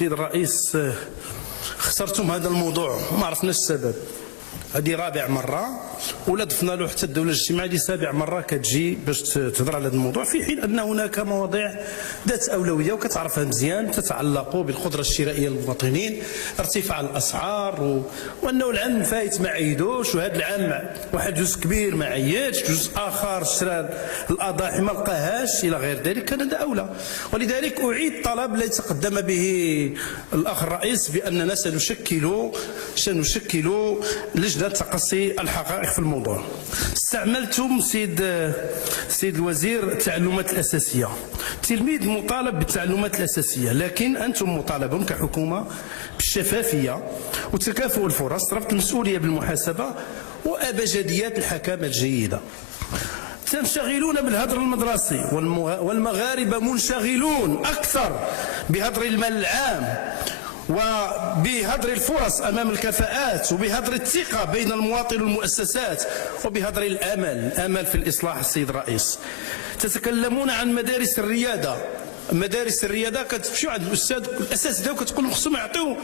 سيد الرئيس، خسرتم هذا الموضوع ما عرفناش السبب. هذه رابع مره ولا ضفنا له حتى الدوله الاجتماعيه، هذه سابع مره كتجي باش تهضر على هذا الموضوع، في حين ان هناك مواضيع ذات اولويه وكتعرفها مزيان تتعلق بالقدره الشرائيه للمواطنين، ارتفاع الاسعار وانه العام الفايت ما عيدوش، وهذا العام واحد جزء كبير ما عيدش، جزء اخر شرا الاضاحي ما لقاهاش الى غير ذلك، كان هذا اولى. ولذلك اعيد الطلب الذي تقدم به الاخ الرئيس باننا سنشكل لجنه تقصي الحقائق في الموضوع. استعملتم سيد الوزير التعلمات الاساسيه، التلميذ مطالب بالتعلمات الاساسيه، لكن انتم مطالبون كحكومه بالشفافيه وتكافؤ الفرص، ربط المسؤوليه بالمحاسبه وابجديات الحكامه الجيده. تنشغلون بالهدر المدرسي والمغاربه منشغلون اكثر بهدر المال العام وبهدر الفرص امام الكفاءات وبهدر الثقه بين المواطن والمؤسسات وبهدر الامل في الاصلاح. السيد الرئيس، تتكلمون عن مدارس الرياده، مدارس الرياده كتمشيو عند الاساتذه وكتقول لهم خصهم يعطيو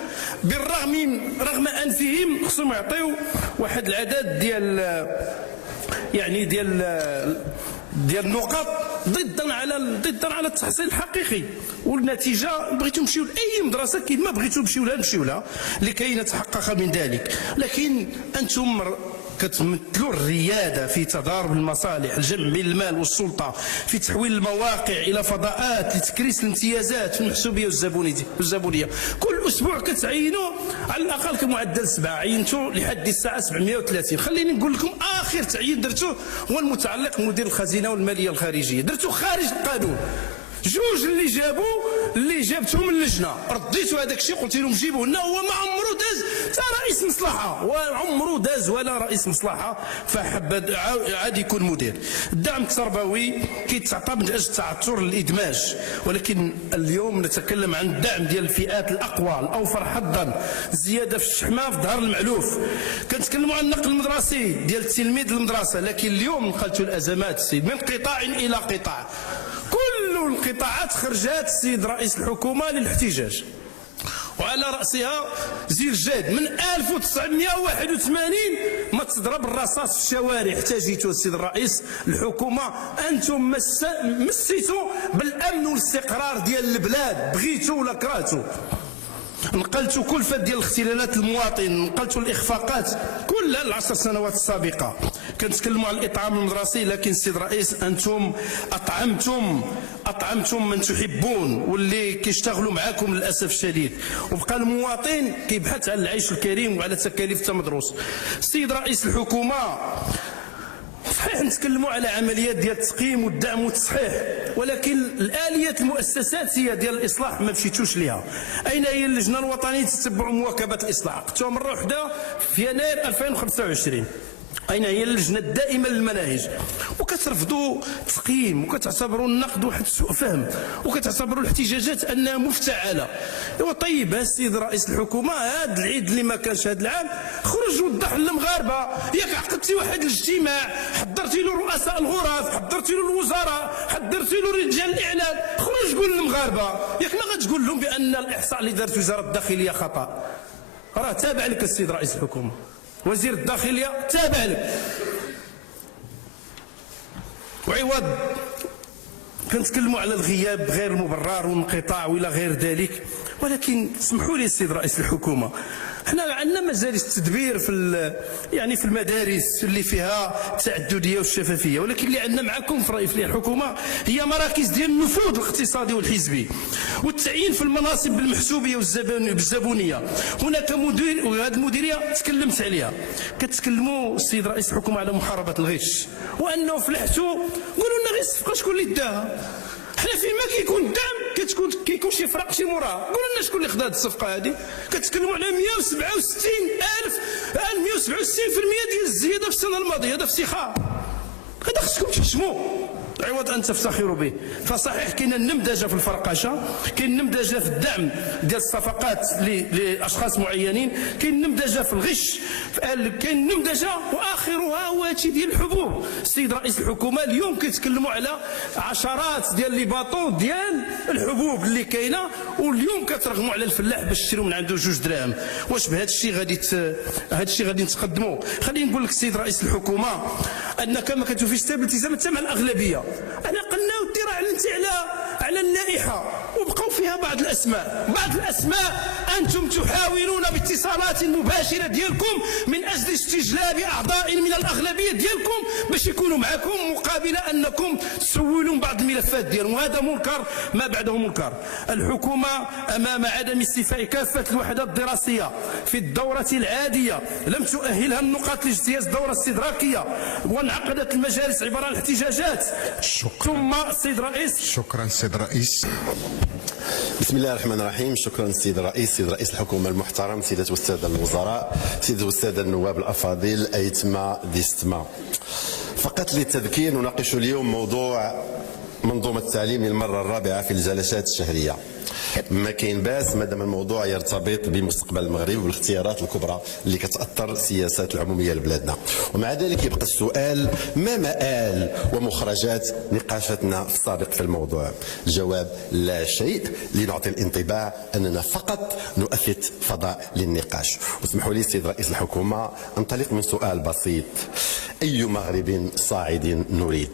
رغم انفهم خصهم يعطيو واحد العدد ديال النقط ضدا على التحصيل الحقيقي، والنتيجه بغيتو نمشيو لاي مدرسه كيف ما بغيتو نمشيو لها لكي نتحقق من ذلك. لكن انتم كتمثلوا الرياده في تضارب المصالح، الجمع بين المال والسلطه، في تحويل المواقع الى فضاءات لتكريس الامتيازات في المحسوبيه والزبونيه. كل اسبوع كتعينوا على الاقل كمعدل 7، عينتوا لحد الساعه 730. خليني نقول لكم اخر تعيين درتوه هو المتعلق بمدير الخزينه والماليه الخارجيه، درتوه خارج القانون. جوج اللي جابتهم اللجنه رديتوا هذاك الشيء، قلت لهم جيبوه لنا، هو ما عمرو داز حتى رئيس مصلحه، وعمرو داز ولا رئيس مصلحه، فحب عاد يكون مدير. الدعم التربوي كيتعطى من اجل التعثر الادماج، ولكن اليوم نتكلم عن الدعم ديال الفئات الاقوى الاوفر حظا، الزياده في الشحمه في ظهر المعلوف. كنتكلموا عن النقل المدرسي ديال التلميذ للمدرسه، لكن اليوم نقلتوا الازمات من قطاع الى قطاع، كل القطاعات خرجت السيد رئيس الحكومه للاحتجاج، وعلى راسها زير جاد. من 1981 ما تضرب الرصاص في الشوارع حتى جيتوا السيد الرئيس الحكومه. انتم مسيتوا بالامن والاستقرار ديال البلاد، بغيتوا ولا كرهتوا. نقلتوا كلفة ديال الاختلالات المواطن، نقلتوا الاخفاقات كل العشر سنوات السابقه. كنتكلموا على الاطعام المدرسي، لكن السيد الرئيس انتم اطعمتم من تحبون واللي كيشتغلوا معاكم للاسف الشديد، وبقى المواطن كيبحث على العيش الكريم وعلى تكاليف التمدرس. السيد رئيس الحكومه، صحيح نتكلموا على عمليات ديال التقييم والدعم والتصحيح، ولكن الاليات المؤسسات هي ديال الاصلاح ما مشيتوش ليها. اين هي اللجنه الوطنيه تتبع مواكبه الاصلاح؟ قلتوها مره واحده في يناير 2025. أين هي اللجنة الدائمة للمناهج؟ وكترفضوا التقييم وكتعتبروا النقد واحد سوء فهم وكتعتبروا الاحتجاجات أنها مفتعلة. إوا طيب السيد رئيس الحكومة، هذا العيد اللي ما كانش هذا العام خرج وضح للمغاربة، ياك عقدتي واحد الاجتماع، حضرتي له رؤساء الغرف، حضرتي له الوزراء، حضرتي له رجال الإعلام، خرج قول للمغاربة، ياك ما غتقول لهم بأن الإحصاء اللي دارت وزارة الداخلية خطأ. راه تابع لك السيد رئيس الحكومة، وزير الداخلية تابع لك. وعوض كنتكلموا على الغياب غير المبرر والانقطاع والى غير ذلك، ولكن اسمحوا لي السيد رئيس الحكومه، حنا عندنا مجالس التدبير في المدارس اللي فيها التعدديه والشفافيه، ولكن اللي عندنا معكم في الحكومه هي مراكز ديال النفوذ الاقتصادي والحزبي والتعيين في المناصب بالمحسوبيه والزبونيه. هناك مدير، وهذه المديريه تكلمت عليها، كتكلموا السيد رئيس الحكومه على محاربه الغش، وانه فلحتوا قولوا لنا غير الصفقه شكون اللي داها. حنا فيما كيكون الدعم كيكون شي فرق شي مراه، قولوا لنا شكون اللي خدا هذه الصفقه هذه. كتكلموا على 167% ديال الزياده في السنه الماضيه، هذا افتخار، هذا خصكم تحشموا. عوض ان تفتخروا به. فصحيح كاين النمذجه في الفرقشه، كاين النمذجه في الدعم ديال الصفقات لاشخاص معينين، كاين النمذجه في الغش، كاين النمذجه واخرها هو هادشي ديال الحبوب. السيد رئيس الحكومه اليوم كيتكلموا على عشرات ديال لي باطو ديال الحبوب اللي كاينه، واليوم كترغموا على الفلاح باش يشريو من عنده 2 دراهم. واش بهذا الشيء غادي نتقدموا؟ خليني نقول لك السيد رئيس الحكومه انك ما كتوفيش بالالتزام مع الاغلبيه. انا قلنا ودي راه اعلنتي على اللائحه وبقاو فيها بعض الاسماء انتم تحاولون باتصالات مباشره ديالكم من اجل استجلاب اعضاء من الاغلبيه ديالكم باش يكونوا معكم مقابل انكم تسولون بعض الملفات ديالهم، وهذا منكر ما بعده منكر. الحكومه امام عدم استيفاء كافه الوحدات الدراسيه في الدوره العاديه، لم تؤهلها النقاط لاجتياز الدوره الاستدراكيه، وانعقدت المجالس عباره عن احتجاجات. ثم السيد الرئيس. شكرا سيد الرئيس. بسم الله الرحمن الرحيم. شكرا سيد الرئيس. سيد رئيس الحكومه المحترم، سيدات والساده الوزراء، سيدات والساده النواب الافاضل، ايتما ديستما، فقط للتذكير نناقش اليوم موضوع منظومه التعليم للمره الرابعه في الجلسات الشهريه. ما كاين باس مادام الموضوع يرتبط بمستقبل المغرب والاختيارات الكبرى اللي كتاثر السياسات العموميه لبلادنا. ومع ذلك يبقى السؤال: ما مآل ومخرجات نقاشاتنا في السابق في الموضوع؟ الجواب: لا شيء، لنعطي الانطباع اننا فقط نؤثث فضاء للنقاش. واسمحوا لي سيد رئيس الحكومه انطلق من سؤال بسيط: اي مغرب صاعد نريد؟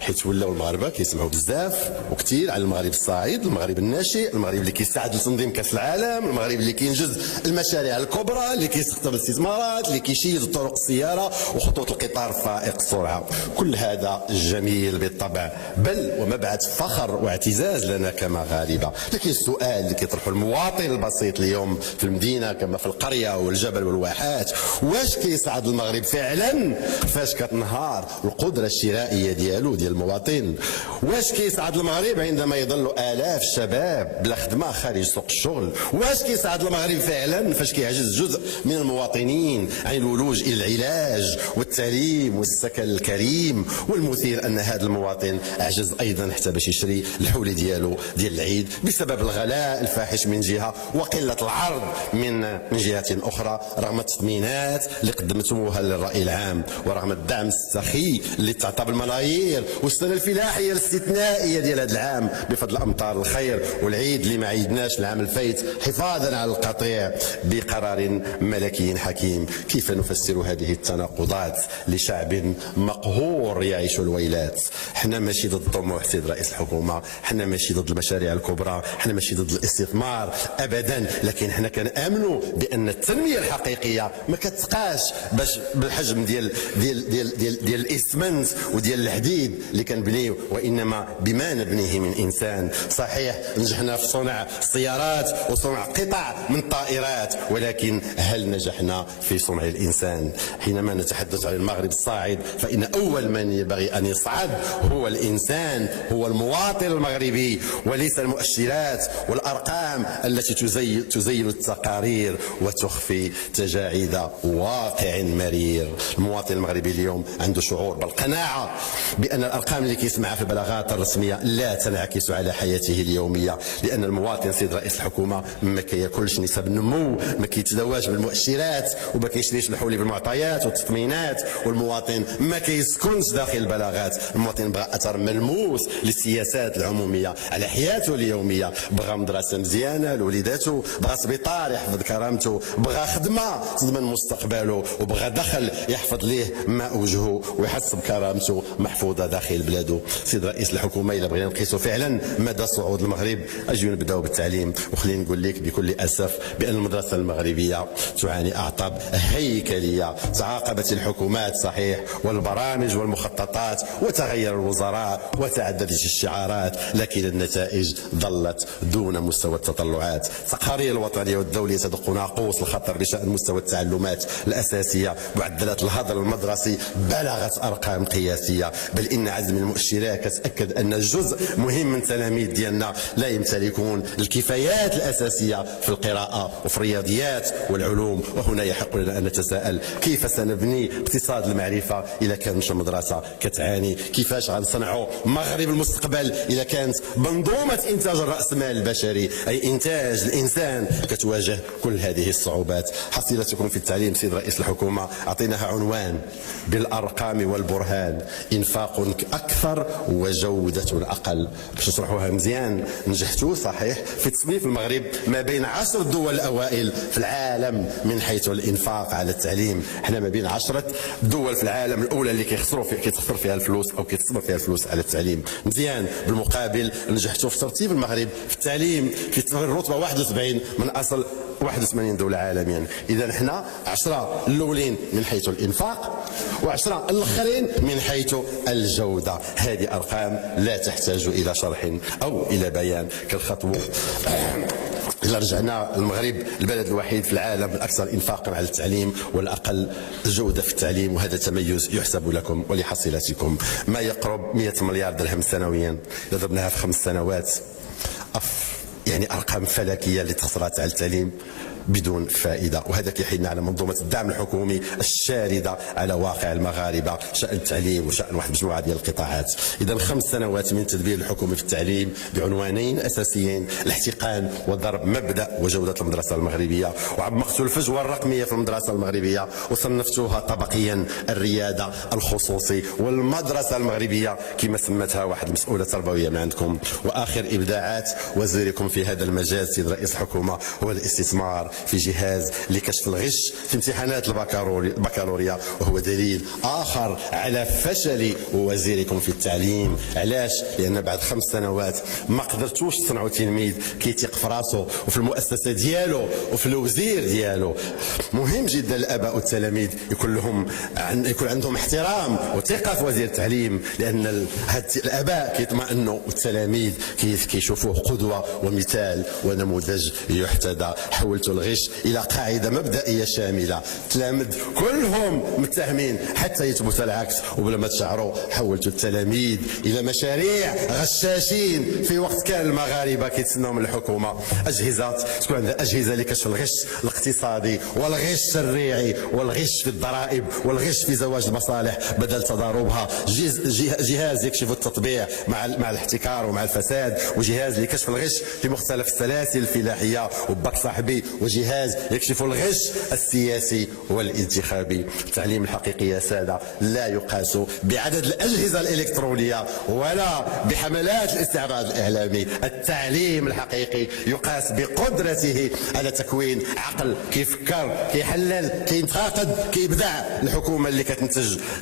حيت ولاو المغاربه كيسمعوا بزاف وكثير على المغرب الصاعد، المغرب الناشئ، المغرب اللي كيساعد لتنظيم كاس العالم، المغرب اللي كينجز المشاريع الكبرى، اللي كيستقطب الاستثمارات، اللي كيشيد طرق السياره وخطوط القطار فائق السرعه. كل هذا جميل بالطبع، بل ومبعث فخر واعتزاز لنا كمغاربه. لكن السؤال اللي كيطرحه المواطن البسيط اليوم في المدينه كما في القريه والجبل والواحات: واش كيسعد المغرب فعلا فاش كتنهار القدره الشرائيه ديالو ديال المواطن؟ واش كيسعد المغرب عندما يظل آلاف الشباب بلا خدمه خارج سوق الشغل؟ واش كيسعد المغرب فعلا فاش كيعجز جزء من المواطنين عن الولوج الى العلاج والتعليم والسكن الكريم؟ والمثير ان هذا المواطن عجز ايضا حتى باش يشري الحولي ديالو ديال العيد بسبب الغلاء الفاحش من جهه وقله العرض من جهه اخرى، رغم التطمينات اللي قدمتموها للراي العام ورغم الدعم السخي اللي تعطى بالملايير والسنه الفلاحيه الاستثنائيه ديال هذا العام بفضل امطار الخير، والعيد اللي ما عيدناش العام الفايت حفاظا على القطيع بقرار ملكي حكيم. كيف نفسر هذه التناقضات لشعب مقهور يعيش الويلات؟ حنا ماشي ضد الطموح سيد رئيس الحكومه، حنا ماشي ضد المشاريع الكبرى، حنا ماشي ضد الاستثمار ابدا، لكن حنا كنامنوا بان التنميه الحقيقيه ما كتقاش باش بالحجم ديال ديال ديال ديال, ديال الاسمنت وديال الحديد اللي كنبنيو، وانما بما نبنيه من انسان. صحيح نجحنا في صنع السيارات وصنع قطع من الطائرات، ولكن هل نجحنا في صنع الانسان؟ حينما نتحدث عن المغرب الصاعد فان اول من ينبغي ان يصعد هو الانسان، هو المواطن المغربي، وليس المؤشرات والارقام التي تزين التقارير وتخفي تجاعيد واقع مرير. المواطن المغربي اليوم عنده شعور بالقناعه بان الارقام اللي كيسمعها في البلاغات الرسميه لا تنعكس على حياته اليوميه، لان المواطن سيد رئيس الحكومه ما كياكلش نسب النمو، ما كيتزواج بالمؤشرات وما كيشريش الحولي بالمعطيات والتطمينات، والمواطن ما كيسكنش داخل البلاغات. المواطن بغى اثر ملموس للسياسات العموميه على حياته اليوميه، بغى مدرسه مزيانه لوليداته، بغى سبيطار يحفظ كرامته، بغى خدمه تضمن مستقبله، وبغى دخل يحفظ ليه ماء وجهه ويحس بكرامته محفوظه داخل بلاده. سيد رئيس الحكومه الا بغينا نقيسوا فعلا مدى صعود المغرب اجيو نبداو بالتعليم، وخليني نقول لك بكل اسف بان المدرسه المغربيه تعاني اعطاب هيكليه. تعاقبت الحكومات صحيح والبرامج والمخططات وتغير الوزراء وتعددت الشعارات، لكن النتائج ظلت دون مستوى التطلعات. التقارير الوطنيه والدوليه تدق ناقوس الخطر بشان مستوى التعلمات الاساسيه، معدلات الهدر المدرسي الدراسي بلغت أرقام قياسية، بل إن عدد من المؤشرات كتأكد أن جزء مهم من التلاميذ ديالنا لا يمتلكون الكفايات الأساسية في القراءة وفي الرياضيات والعلوم. وهنا يحق لنا أن نتساءل: كيف سنبني اقتصاد المعرفة إذا كانت المدرسة كتعاني؟ كيفاش غنصنعوا مغرب المستقبل إذا كانت منظومة إنتاج الرأسمال البشري أي إنتاج الإنسان كتواجه كل هذه الصعوبات؟ حصيلتكم في التعليم سيد رئيس الحكومة أعطيناها عنوان بالأرقام والبرهان: إنفاق أكثر وجودة أقل. باش نشرحوها مزيان، نجحتوا صحيح في تصنيف المغرب ما بين 10 الدول الأوائل في العالم من حيث الإنفاق على التعليم. احنا ما بين 10 دول في العالم الأولى اللي كيتصرف فيها الفلوس أو كيتصرف فيها الفلوس على التعليم. مزيان. بالمقابل نجحتوا في ترتيب المغرب في التعليم في الرتبة 71 من أصل 81 دولة عالميا. إذا احنا 10 الأولين من حيث الإنفاق و10 الآخرين من حيث الجودة. هذه أرقام لا تحتاج إلى شرح أو إلى بيان. كالخطوة إلا رجعنا المغرب البلد الوحيد في العالم الأكثر إنفاقا على التعليم والأقل جودة في التعليم، وهذا تميز يحسب لكم ولحصيلتكم. ما يقرب 100 مليار درهم سنويا إذا ضربناها في 5 سنوات، يعني أرقام فلكية اللي تخسرات على التعليم بدون فائدة. وهذا كيحيلنا على منظومة الدعم الحكومي الشاردة على واقع المغاربة، شأن التعليم وشأن واحد مجموعة ديال القطاعات. إذا 5 سنوات من تدبير الحكومة في التعليم بعنوانين أساسيين: الاحتقان وضرب مبدأ وجودة المدرسة المغربية. وعمقت الفجوة الرقمية في المدرسة المغربية وصنفتها طبقيا: الريادة، الخصوصي، والمدرسة المغربية كما سمتها واحد مسؤولة تربوية من عندكم. وآخر إبداعات وزيركم في هذا المجال سيد رئيس الحكومة هو الاستثمار في جهاز لكشف الغش في امتحانات البكالوريا، وهو دليل آخر على فشل وزيركم في التعليم. علاش؟ لأن بعد 5 سنوات ما قدرتوش تصنعوا تلميذ كيثيق في راسو وفي المؤسسة ديالو وفي الوزير ديالو. مهم جدا الآباء والتلاميذ يكون عندهم احترام وثقة في وزير التعليم، لأن الآباء كيطمئنوا والتلاميذ كيشوفوه قدوة ومثال ونموذج يحتذى. حولت الغش إلى قاعدة مبدئية شاملة، التلاميذ كلهم متهمين حتى يثبت العكس. وبلا ما تشعروا حولت التلاميذ إلى مشاريع غشاشين في وقت كان المغاربة كيتسناو من الحكومة تكون عندها أجهزة لكشف الغش الاقتصادي والغش الريعي والغش في الضرائب والغش في زواج المصالح بدل تضاربها. جهاز يكشف التطبيع مع الاحتكار ومع الفساد، وجهاز لكشف الغش في مختلف السلاسل الفلاحية وباك صاحبي، وجهاز يكشف الغش السياسي والانتخابي. التعليم الحقيقي يا سادة لا يقاس بعدد الأجهزة الإلكترونية ولا بحملات الاستعراض الإعلامي. التعليم الحقيقي يقاس بقدرته على تكوين عقل كيفكر، كيحلل، كينتقد، كيبدع. الحكومة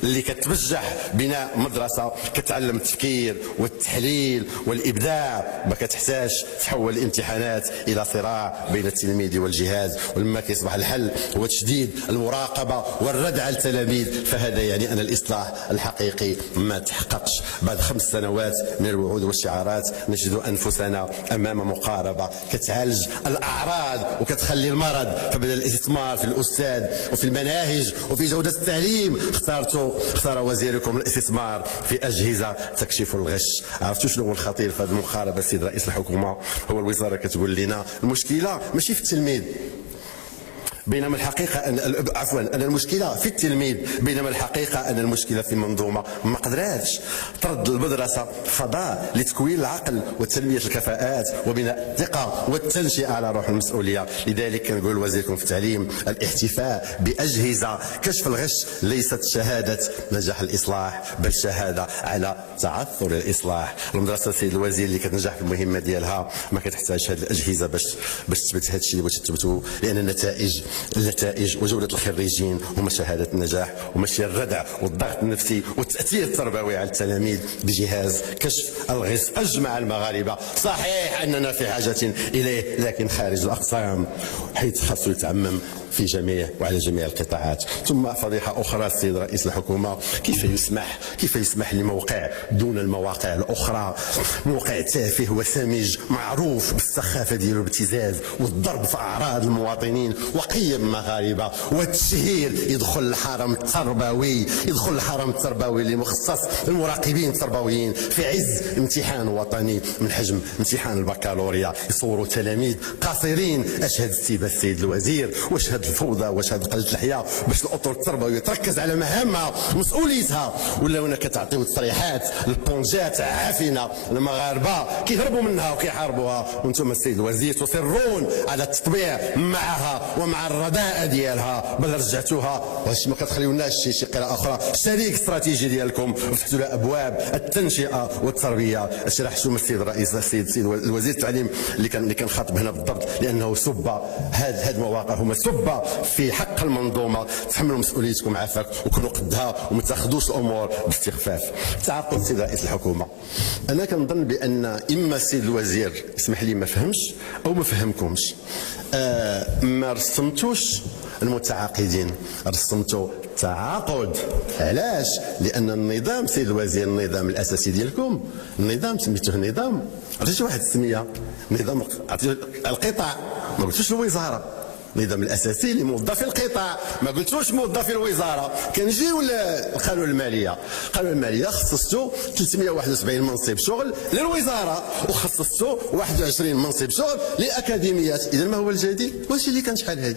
اللي كتبجح بناء مدرسة كتعلم التفكير والتحليل والإبداع ما كتحتاج تحول الامتحانات إلى صراع بين التلميذ والجهاز. ولما كيصبح الحل هو تشديد المراقبة والردع على التلاميذ، فهذا يعني أن الإصلاح الحقيقي ما تحققش. بعد 5 سنوات من الوعود والشعارات نجد أنفسنا أمام مقاربة كتعالج الأعراض وكتخلي المرض. فبدل الاستثمار في الأستاذ وفي المناهج وفي جودة التعليم اختار وزيركم الاستثمار في أجهزة تكشف الغش. عرفتوا شنو هو الخطير في هذه المقاربة السيد رئيس الحكومة؟ هو الوزارة كتقول لنا المشكلة ماشي في التلميذ، بينما الحقيقة أن المشكلة في التلميذ، بينما الحقيقة أن المشكلة في المنظومة. ما قدراتش ترد المدرسة فضاء لتكوين العقل وتنمية الكفاءات وبناء الثقة والتنشئة على روح المسؤولية. لذلك كنقول لوزيركم في التعليم: الاحتفاء بأجهزة كشف الغش ليست شهادة نجاح الإصلاح بل شهادة على تعثر الإصلاح. المدرسة السيد الوزير اللي كتنجح في المهمة ديالها ما كتحتاج هذه الأجهزة باش تثبت هذا الشيء اللي بغيتي تثبتوا، لأن النتائج وجودة الخريجين هما شهادة النجاح، وماشي الردع والضغط النفسي والتأثير التربوي على التلاميذ بجهاز كشف الغش أجمع المغاربة. صحيح أننا في حاجة إليه لكن خارج الأقسام، حيث خاصو يتعمم في جميع وعلى جميع القطاعات. ثم فضيحة أخرى السيد رئيس الحكومة، كيف يسمح لموقع دون المواقع الأخرى، موقع تافه وسمج معروف بالسخافة ديالو الابتزاز والضرب في أعراض المواطنين وقيم مغاربة والتشهير، يدخل الحرم التربوي اللي مخصص للمراقبين التربويين في عز امتحان وطني من حجم امتحان البكالوريا، يصوروا تلاميذ قاصرين. اشهد السيد الوزير، واشهد الفوضى، واشهد قلة الحياة باش الاطر التربويه تركز على مهامها ومسؤوليتها، ولا هنا كتعطيو تصريحات البونجات عافنه المغاربه كيهربوا منها وكيحاربوها، وانتم السيد الوزير تصرون على التطبيع معها ومع الرداء ديالها، بل رجعتوها ما كتخليوناش شي قراءه اخرى. شريك استراتيجي ديالكم وفتحوا له ابواب التنشئه والتربيه. اش راح شوف السيد الرئيس السيد الوزير التعليم اللي كان خاطب هنا بالضبط، لانه سب هاد المواقع هما سب في حق المنظومه. تحملوا مسؤوليتكم عافاك وكونوا قدها وما تاخذوش الامور باستخفاف. تعاقد السيد رئيس الحكومه، انا كنظن بان اما السيد الوزير اسمح لي ما فهمش او ما فهمكمش. ما رسمتوش المتعاقدين، رسمتوا تعاقد. علاش؟ لان النظام سيد الوزير، النظام الاساسي ديالكم، النظام سميتوه نظام، عطيتو واحد السميه، نظام القطاع، ما قلتوش الوزاره. النظام الاساسي لموظفي القطاع، ما قلتوش موظفي الوزاره. كنجيو للقانون الماليه خصصتوا 371 منصب شغل للوزاره وخصصتوا 21 منصب شغل لاكاديميات. اذا ما هو الجديد؟ واش اللي كان شحال هذه؟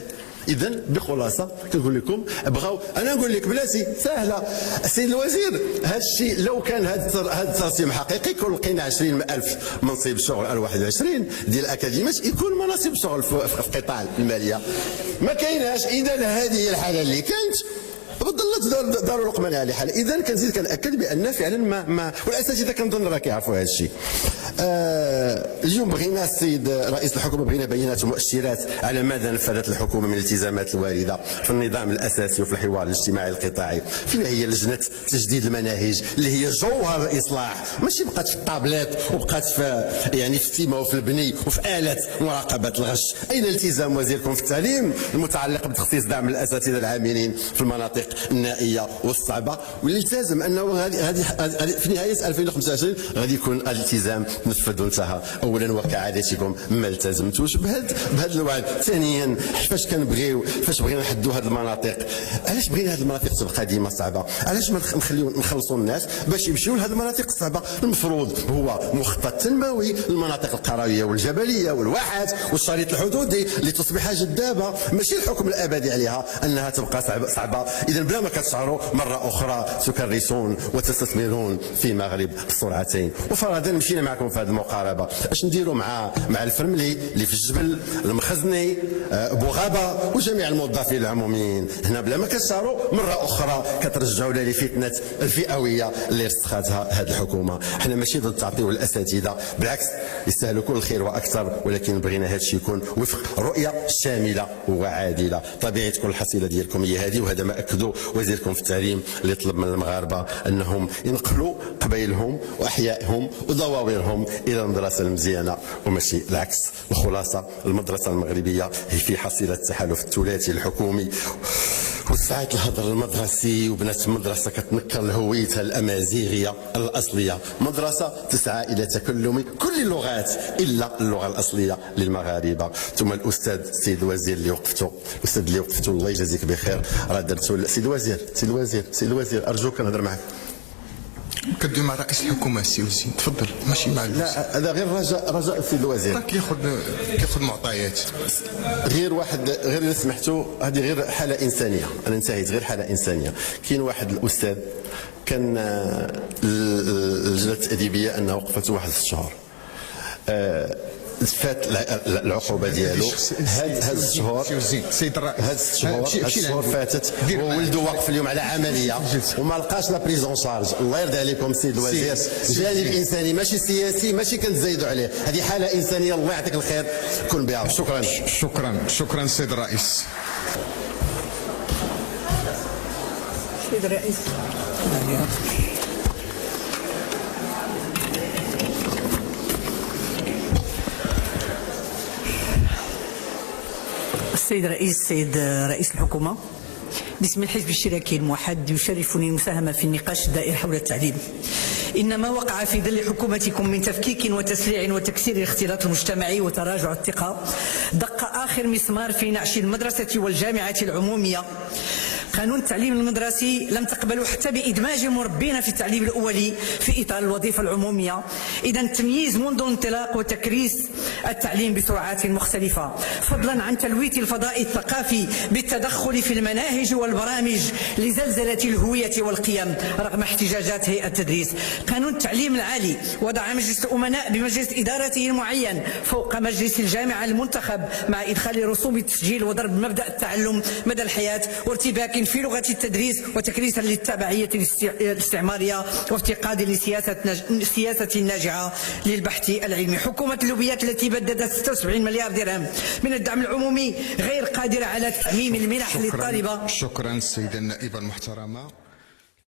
اذا بخلاصه كنقول لكم بغاو، انا نقول لك بلاتي سهله السيد الوزير، هذا الشيء لو كان هذا الترسيم حقيقي كون لقينا 20,000 منصب شغل على 21 ديال الاكاديميات يكون مناصب شغل في قطاع الماليه، ما كايناش. اذا هذه هي الحاله اللي كانت ظلت داروا لقمان على حال. اذا كنزيد كنأكد بان فعلا ما والاساتذه كنظن راه كيعرفوا هذا الشيء. اليوم بغينا السيد رئيس الحكومه بغينا بيانات ومؤشرات على ماذا نفذت الحكومه من الالتزامات الوارده في النظام الاساسي وفي الحوار الاجتماعي القطاعي. فين هي لجنه تجديد المناهج اللي هي جوهر الاصلاح، ماشي بقات في الطابلات وبقات في يعني في السيما وفي البني وفي آلة مراقبه الغش. اين التزام وزيركم في التعليم المتعلق بتخصيص دعم الاساتذه العاملين في المناطق النائيه والصعبه، واللي التزم انه غادي في نهايه 2025 غادي يكون الالتزام نفذ وانتهى. اولا وكعادتكم ما التزمتوش بهذا الوعد. ثانيا فاش بغينا نحدوا هذه المناطق، علاش بغينا هذه المناطق تبقى ديما صعبه؟ علاش ما نخلصوا الناس باش يمشيو لهذه المناطق الصعبه؟ المفروض هو مخطط تنموي للمناطق القرويه والجبليه والواحات والشريط الحدودي لتصبح جذابه، ماشي الحكم الابدي عليها انها تبقى صعبه. اذا بلا ما كتشعروا مره اخرى تكرسون وتستثمرون في مغرب السرعتين. وفرضا مشينا معكم في هذه المقاربه، اش نديروا مع الفرملي اللي في الجبل، المخزني، بوغابه وجميع الموظفين العموميين؟ هنا بلا ما كتشعروا مره اخرى كترجعونا لفتنه الفئويه اللي رسختها هذه الحكومه. حنا ماشي ضد تعطيو الاساتذه، بالعكس يستاهلوا كل الخير واكثر، ولكن بغينا هذا الشيء يكون وفق رؤيه شامله وعادله. طبيعه تكون الحصيله ديالكم هي هذه، وهذا ما اكدوا وزيركم في التعليم اللي طلب من المغاربه انهم ينقلوا قبائلهم واحيائهم وضواويرهم الى المدرسه المزيانه وماشي العكس. الخلاصه المدرسه المغربيه هي في حصيله التحالف الثلاثي الحكومي وساعات الهضر المدرسي، وبنات المدرسه كتنكر هويتها الامازيغيه الاصليه. مدرسه تسعى الى تكلم كل اللغات الا اللغه الاصليه للمغاربه. ثم الاستاذ السيد الوزير اللي وقفتوا، الله يجازيك بخير، راه درتوا السيد الوزير ارجوك نهضر معك. كدوي مع رئيس الحكومه السي وزين، تفضل، ماشي مع الوزير. لا هذا غير رجاء السيد الوزير، كياخذ معطيات. غير اذا سمحتوا، هذه غير حاله انسانيه، انا انتهيت، غير حاله انسانيه. كاين واحد الاستاذ كان اللجنه الادبيه انه وقفته واحد 6 شهور، فات العقوبه ديالو هاد الشهور، سيد الرئيس، هاد الشهور فاتت، وولده واقف اليوم على عمليه وما لقاش لا بريزون شارج. الله يرضي عليكم سيد الوزير، الجانب الانساني ماشي سياسي، ماشي كنزايدوا عليه، هذه حاله انسانيه، الله يعطيك الخير، كن بها. شكرا سيد الرئيس. سيد الرئيس، السيد رئيس الحكومة، باسم الحزب الاشتراكي الموحد يشرفني المساهمة في النقاش الدائر حول التعليم. إن ما وقع في ظل حكومتكم من تفكيك وتسريع وتكسير الاختلاط المجتمعي وتراجع الثقة دق آخر مسمار في نعش المدرسة والجامعة العمومية. قانون التعليم المدرسي لم تقبلوا حتى بإدماج المربين في التعليم الأولي في إطار الوظيفة العمومية. إذا التمييز منذ الانطلاق وتكريس التعليم بسرعات مختلفة، فضلا عن تلويث الفضاء الثقافي بالتدخل في المناهج والبرامج لزلزلة الهوية والقيم رغم احتجاجات هيئة التدريس. قانون التعليم العالي وضع مجلس الأمناء بمجلس إدارته المعين فوق مجلس الجامعة المنتخب مع إدخال رسوم التسجيل وضرب مبدأ التعلم مدى الحياة وارتباك في لغة التدريس وتكريسا للتبعية الاستعمارية وافتقاد لسياسة ناجعة للبحث العلمي. حكومة اللوبيات التي بددت 76 مليار درهم من الدعم العمومي غير قادرة على تأميم المنح للطالبة. شكرا السيدة النائبة المحترمة.